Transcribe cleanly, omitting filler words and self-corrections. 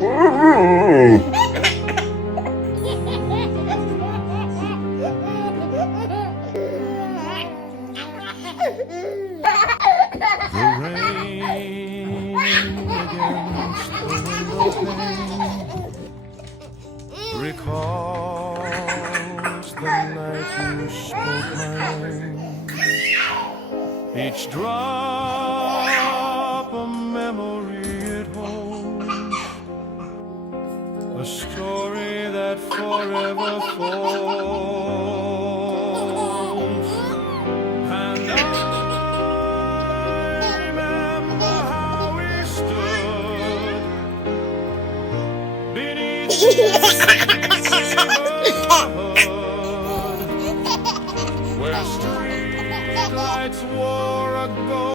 Against the window pane recalls the night you spoke my name. Each drop a memory it holds, a story that forever folds. And I remember how we stood beneath the